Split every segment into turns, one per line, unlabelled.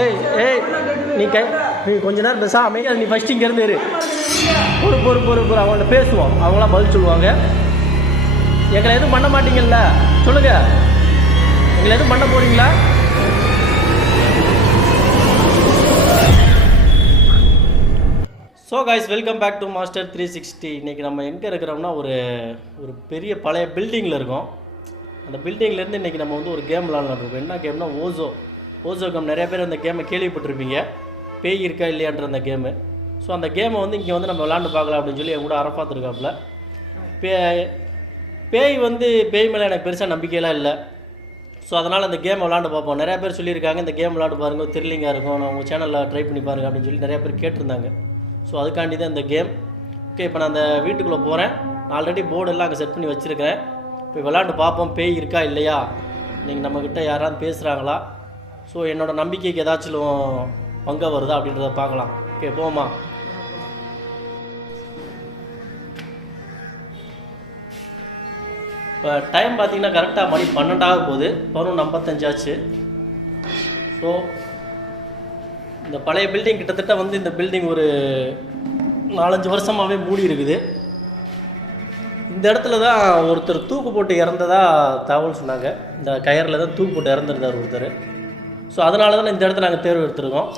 ஏய் ஏய் நீ கை நீ கொஞ்ச நேரம் பேசா அமைதியா நீ ஃபர்ஸ்ட் இங்க இருந்து இரு. பொறு பொறு பொறு பொறு அவங்கள்ட்ட பேசுவோம். அவங்களாம் பதில் சொல்லுவாங்க. எங்களை எதுவும் பண்ண மாட்டீங்கல்ல? சொல்லுங்கள் எங்களை எதுவும் பண்ண போகிறீங்களா so guys welcome back to master three sixty இன்றைக்கி நம்ம எங்கே இருக்கிறோம்னா ஒரு ஒரு பெரிய பழைய பில்டிங்கில் இருக்கோம். அந்த பில்டிங்லேருந்து இன்றைக்கி நம்ம வந்து ஒரு கேம் விளாட்லாம்ருக்கோம் என்ன கேம்னா ஓசோ ஓசோ கேம் நிறைய பேர் அந்த கேமை கேள்விப்பட்டிருப்பீங்க. பேய் இருக்கா இல்லையான்ற அந்த கேமு ஸோ அந்த கேமை வந்து இங்கே வந்து நம்ம விளாண்டு பார்க்கலாம் அப்படின்னு சொல்லி என் கூட அரஃபாத் இருக்காப்புல. பே பேய் வந்து பேய் மேலே எனக்கு பெருசாக நம்பிக்கையெல்லாம் இல்லை. ஸோ அதனால் அந்த கேம் விளாண்டு பார்ப்போம். நிறையா பேர் சொல்லியிருக்காங்க இந்த கேம் விளாண்டு பாருங்க த்ரில்லிங்காக இருக்கும். நான் உங்கள் சேனலில் ட்ரை பண்ணி பாருங்க அப்படின்னு சொல்லி நிறையா பேர் கேட்டிருந்தாங்க. ஸோ அதுக்காண்டி தான் இந்த கேம் ஓகே இப்போ நான் அந்த வீட்டுக்குள்ளே போகிறேன் நான் ஆல்ரெடி போர்டெல்லாம் அங்கே செட் பண்ணி வச்சுருக்கிறேன். இப்போ விளாண்டு பார்ப்போம் பேய் இருக்கா இல்லையா? நீங்கள் நம்மக்கிட்ட யாராவது பேசுகிறாங்களா ஸோ என்னோடய நம்பிக்கைக்கு ஏதாச்சும் பங்க வருதா அப்படின்றத பார்க்கலாம். ஓகே போமா இப்போ டைம் பார்த்தீங்கன்னா கரெக்டாக மணி பன்னெண்டாக போகுது. பதினொன்று ஐம்பத்தஞ்சாச்சு ஸோ இந்த பழைய பில்டிங் கிட்டத்தட்ட வந்து இந்த பில்டிங் ஒரு நாலஞ்சு வருஷமாகவே மூடி இருக்குது இந்த இடத்துல தான் ஒருத்தர் தூக்கு போட்டு இறந்ததா தகவல் சொன்னாங்க. இந்த கயரில் தான் தூக்கு போட்டு இறந்துருந்தார் ஒருத்தர். ஸோ அதனால தான் இந்த இடத்துல நாங்கள் தேர்வு எடுத்துருக்கோம்.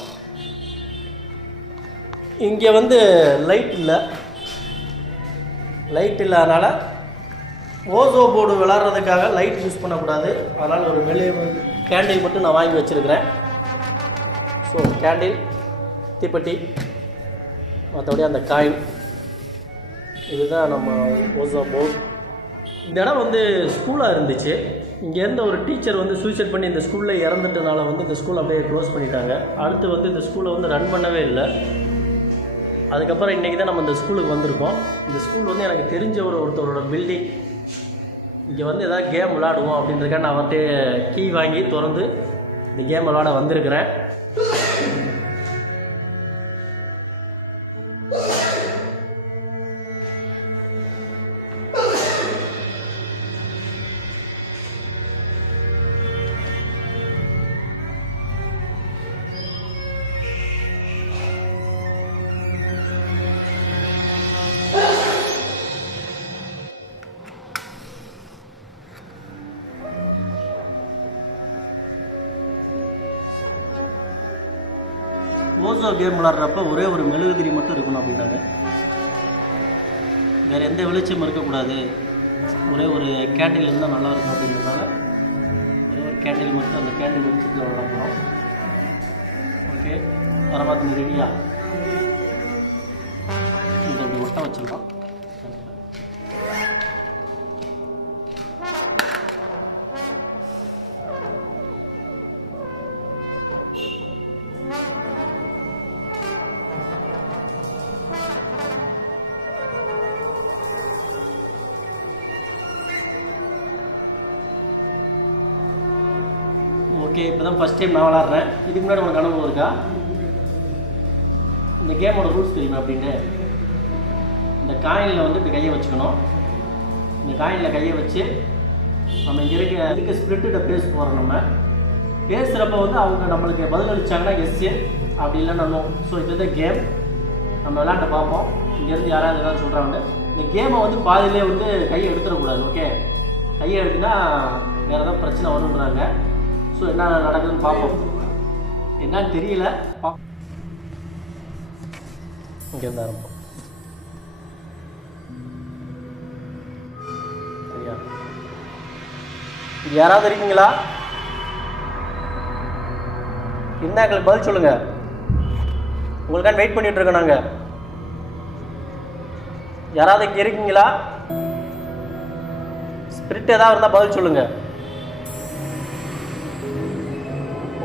இங்கே வந்து லைட் இல்லை. லைட் இல்லாதனால ஓசோ போர்டு விளாட்றதுக்காக லைட் யூஸ் பண்ணக்கூடாது. அதனால் ஒரு வெளியே கேண்டில் மட்டும் நான் வாங்கி வச்சுருக்கிறேன். ஸோ கேண்டில் தீப்பெட்டி மற்றபடி அந்த காயின் இதுதான் நம்ம ஓசோ போர்டு இந்த இடம் வந்து ஸ்கூலாக இருந்துச்சு. இங்கே இருந்த ஒரு டீச்சர் வந்து சூசைட் பண்ணி இந்த ஸ்கூலில் இறந்துட்டனால வந்து இந்த ஸ்கூல் அப்படியே க்ளோஸ் பண்ணிட்டாங்க. அடுத்து வந்து இந்த ஸ்கூலை வந்து ரன் பண்ணவே இல்லை. அதுக்கப்புறம் இன்றைக்கி தான் நம்ம இந்த ஸ்கூலுக்கு வந்திருக்கோம். இந்த ஸ்கூல் வந்து எனக்கு தெரிஞ்ச ஒரு ஒருத்தரோட பில்டிங் இங்கே வந்து எதாவது கேம் விளாடுவோம் அப்படின்றதுக்காக நான் வந்து கீ வாங்கி திறந்து இந்த கேம் விளாட வந்திருக்கிறேன். புதுசாக கேம் விளாட்றப்ப ஒரே ஒரு மெழுகுதிரி மட்டும் இருக்கணும் அப்படின்னாங்க வேறு எந்த வெளிச்சமும் இருக்கக்கூடாது. ஒரே ஒரு கேண்டில் இருந்தால் நல்லா இருக்கும் அப்படின்றதுனால ஒரே ஒரு கேண்டில் மட்டும் அந்த கேண்டில் வெளிச்சத்தில் விளாட போகிறோம் ஓகே வர பார்த்து ரெடியா இதை அப்படி ஒட்ட வச்சிடலாம். ஓகே இப்போ தான் ஃபஸ்ட் டைம் நான் விளாட்றேன். இதுக்கு முன்னாடி உனக்கு அனுபவம் இருக்கா? இந்த கேமோட ரூல்ஸ் தெரியுமா அப்படின்னு? இந்த காயினில் வந்து இப்படி கையை வச்சுக்கணும். இந்த காயினில் கையை வச்சு நம்ம இங்கே இருக்க இருக்க ஸ்பிரிட்டிட்ட பேச போகிறோம் நம்ம. பேசுகிறப்ப வந்து அவங்க நம்மளுக்கு பதில் அளித்தாங்கன்னா எஸ்ஸு அப்படி இல்லைன்னா நோ ஸோ இதுதான் கேம் நம்ம விளாண்ட பார்ப்போம். இங்கேருந்து யாராவது ஏதாவது சொல்கிறாங்க இந்த கேமை வந்து பாதியிலே வந்து கையை எடுத்துடக்கூடாது ஓகே கையை எடுத்துனா வேறு ஏதாவது பிரச்சனை வருன்றாங்க ஸோ என்ன நடக்குதுன்னு பார்ப்போம். என்னன்னு தெரியல. பா இங்கேருந்து ஆரம்பம் சரியா? யாராவது இருக்கீங்களா? இருந்தாக்கள் பதில் சொல்லுங்க. உங்களுக்கான வெயிட் பண்ணிட்டு இருக்கோம் நாங்கள் யாராவது இங்கே இருக்கீங்களா? ஸ்பிரிட் ஏதாவது இருந்தால் பதில் சொல்லுங்க.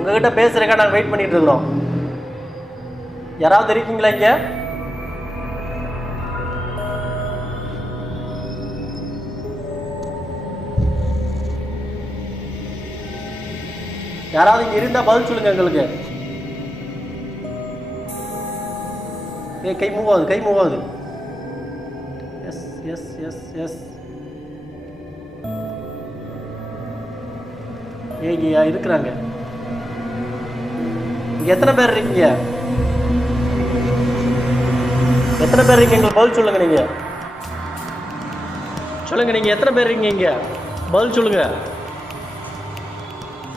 உங்ககிட்ட பேசுறதுக்காக நாங்கள் வெயிட் பண்ணிட்டு இருக்கிறோம். யாராவது இருக்கீங்களா இங்க? யாராவது இங்க இருந்தா பதில் சொல்லுங்க எங்களுக்கு. ஏய் கை மூவ் ஆகுது கை மூவ் ஆகுது. எஸ் எஸ் எஸ் எஸ் ஏ இங்கே இருக்கிறாங்க? இங்கே எத்தனை பேர் இருக்கீங்க? எத்தனை பேர் இருக்கீங்க? எங்களுக்கு பதில் சொல்லுங்க நீங்க. சொல்லுங்க நீங்க எத்தனை பேர் இருக்கீங்க இங்க? பதில் சொல்லுங்க.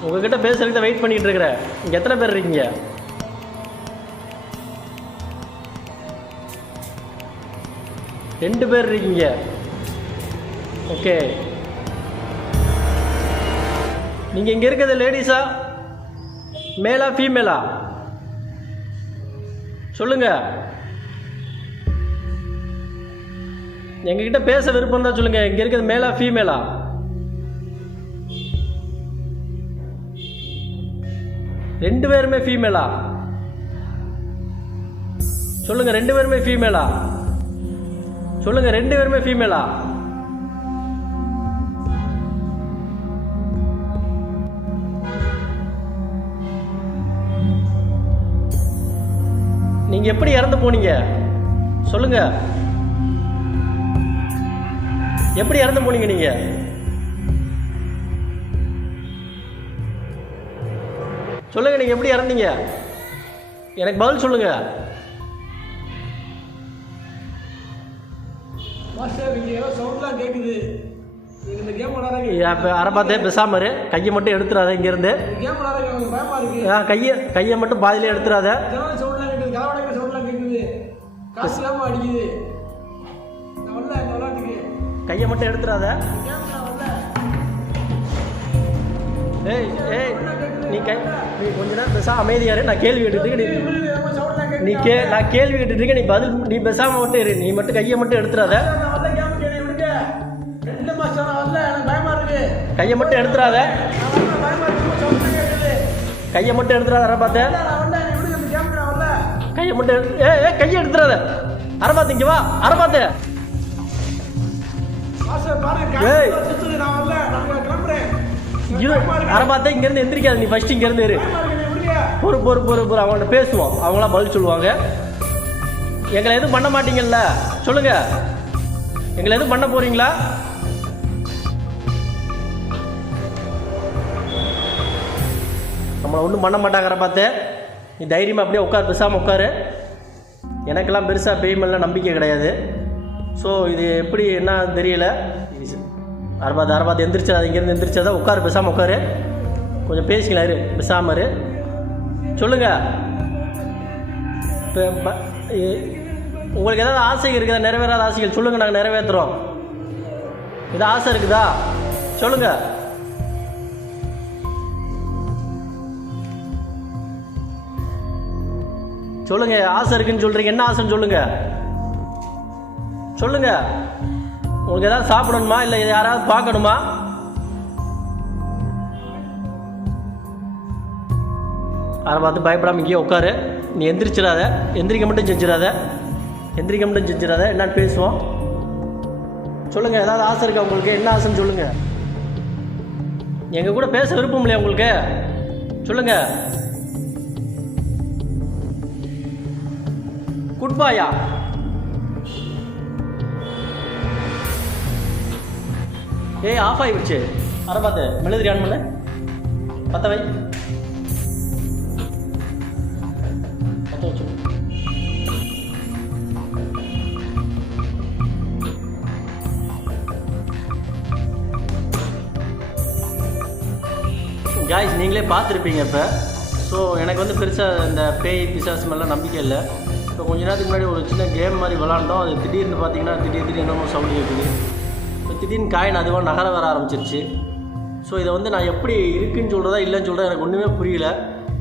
உங்ககிட்ட பேசுறதுக்கு தான் வெயிட் பண்ணிட்டு இருக்கிறேன். இங்க எத்தனை பேர் இருக்கீங்க? ரெண்டு பேர் இருக்கீங்க. ஓகே நீங்க இங்க இருக்கிறது லேடிஸா மேலா ஃபீமேலா சொல்லுங்க. எங்ககிட்ட பேச விருப்பம் தான் சொல்லுங்க. இங்க இருக்கிறது மேலா ஃபீமேலா ரெண்டு பேருமே ஃபீமேலா சொல்லுங்க ரெண்டு பேருமே ஃபீமேலா சொல்லுங்க ரெண்டு பேருமே ஃபீமேலா நீங்க எப்படி இறந்து போனீங்க? சொல்லுங்க. எப்படி இறந்து போனீங்க நீங்க? சொல்லுங்க நீங்க எப்படி இறந்தீங்க? எனக்கு பதில் சொல்லுங்க. அரபாத்தே பேசாம இரு. கையை மட்டும் எடுத்துறாத இங்கேருந்து கையை கையை மட்டும் பாதியிலே எடுத்துறாத
காசு இல்லாமல் அடிக்குது. நான் வரல இந்த விளாட்டுக்கு
கையை மட்டும்
வரல
ஏய் ஏய் நீ கை நீ கொஞ்ச நேரம் பேசா அமைதியா இரு நான் கேள்வி கேட்டுட்டு நீ நீ கே நான் கேள்வி கேட்டுட்டு இருக்கேன் நீ பதில் நீ பேசாம மட்டும் இரு நீ மட்டும் கையை மட்டும்
இருக்கு.
கையை மட்டும்
இருக்கு கேட்குது
கையை மட்டும் எடுத்துறாத அரபாத்த கையை மட்டும் ஏ ஏ கையை எடுத்துறாத அரபாத்து இங்க வா அரபாத்து. ஏய். அரபாத்த இங்க இருந்து எந்திரிக்காத நீ ஃபர்ஸ்ட் இங்க இருந்து இரு பொறு பொறு பொறு பொறு அவங்கள்ட்ட பேசுவோம். அவங்களாம் பதில் சொல்லுவாங்க. எங்களை எதுவும் பண்ண மாட்டீங்கல்ல? சொல்லுங்க. எங்களை எதுவும் பண்ண போறீங்களா? நம்மளை ஒன்றும் பண்ண மாட்டாங்கிற பார்த்து நீ தைரியமாக அப்படியே உட்கார் பேசாமல் உட்காரு. எனக்கெல்லாம் பெருசாக பேய்மெல்லாம் நம்பிக்கை கிடையாது. ஸோ இது எப்படி என்ன தெரியல. அறுபது அறுபது எந்திரிச்சா இங்கேருந்து எந்திரிச்சதா உட்காரு பேசாமல் உட்காரு. கொஞ்சம் பேசிக்கலாம் இரு சொல்லுங்கள் இரு. இப்போ உங்களுக்கு ஏதாவது ஆசை இருக்குதா? நிறைவேறாத ஆசைகள் சொல்லுங்கள் நாங்கள் நிறைவேற்றுறோம் ஏதாவது ஆசை இருக்குதா? சொல்லுங்கள் சொல்லுங்க ஆசை இருக்குன்னு சொல்றீங்க. என்ன ஆசைன்னு சொல்லுங்க? சொல்லுங்க. உங்களுக்கு ஏதாவது சாப்பிடணுமா? இல்லை யாராவது பார்க்கணுமா? அதை பார்த்து பயப்படாம இங்கேயே உட்காரு. நீ எந்திரிச்சிடாத. எந்திரிக்க மட்டும் செஞ்சிடாத. எந்திரிக்க மட்டும் செஞ்சிடாத. என்னன்னு பேசுவோம். சொல்லுங்க ஏதாவது ஆசை இருக்கா உங்களுக்கு? என்ன ஆசைன்னு சொல்லுங்க. எங்க கூட பேச விருப்பம் இல்லையா உங்களுக்கு? சொல்லுங்க. குட் பாயா. ஏய் ஆஃப் ஆகிடுச்சு அரை பார்த்து மெழுதிரி ஆன் பண்ணு. பத்த வை பத்த வச்சு. காய்ஸ் நீங்களே பார்த்துருப்பீங்க இப்போ. ஸோ எனக்கு வந்து பெருசாக இந்த பேய் பிசாசு மேலாம் நம்பிக்கை இல்லை. இப்போ கொஞ்ச நேரத்துக்கு முன்னாடி ஒரு சின்ன கேம் மாதிரி விளாண்டோம். அது திடீர்னு பார்த்தீங்கன்னா திடீர் திடீர்னு என்னமோ சவுண்ட் கேட்குது இப்போ திடீர்னு காயின் அதுவாக நகர வர ஆரம்பிச்சிருச்சு. ஸோ இதை வந்து நான் எப்படி இருக்குன்னு சொல்கிறதா இல்லைன்னு சொல்கிறதா எனக்கு ஒன்றுமே புரியல.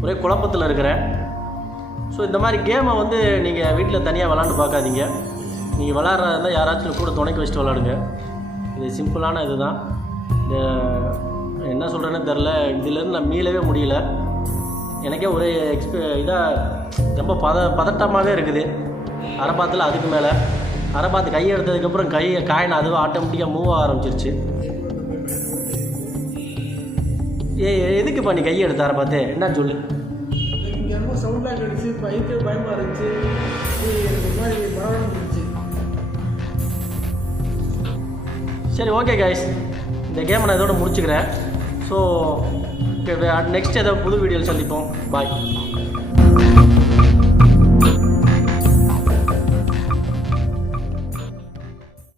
ஒரே குழப்பத்தில் இருக்கிறேன். ஸோ இந்த மாதிரி கேமை வந்து நீங்கள் வீட்டில் தனியாக விளாண்டு பார்க்காதீங்க. நீங்கள் விளாட்றதா இருந்தால் யாராச்சும் கூட துணைக்கு வச்சுட்டு விளாடுங்க. இது சிம்பிளான இதுதான். தான் என்ன சொல்கிறேன்னு தெரில இதுலேருந்து நான் மீளவே முடியல. எனக்கே ஒரே எக்ஸ்பெ இதாக ரொம்ப பத பதட்டமாகவே இருக்குது. அரைப்பாத்தில் அதுக்கு மேலே. அரைப்பாத்து கையை எடுத்ததுக்கப்புறம் கை காயின் அதுவே ஆட்டோமேட்டிக்காக மூவ் ஆக ஆரம்பிச்சிருச்சு. ஏ எதுக்கு பண்ணி கையை எடுத்த அரைப்பாத்து என்னன்னு சொல்லு?
ரொம்ப சவுண்ட்லாம் கேட்டுச்சு பைக்கு பயமாக இருந்துச்சு. மாதிரி பரவாயில்ல
சரி ஓகே கைஸ் இந்த கேமை நான் இதோட முடிச்சுக்கிறேன். ஸோ நெக்ஸ்ட் ஏதாவது புது வீடியோவில் சந்திப்போம். பாய்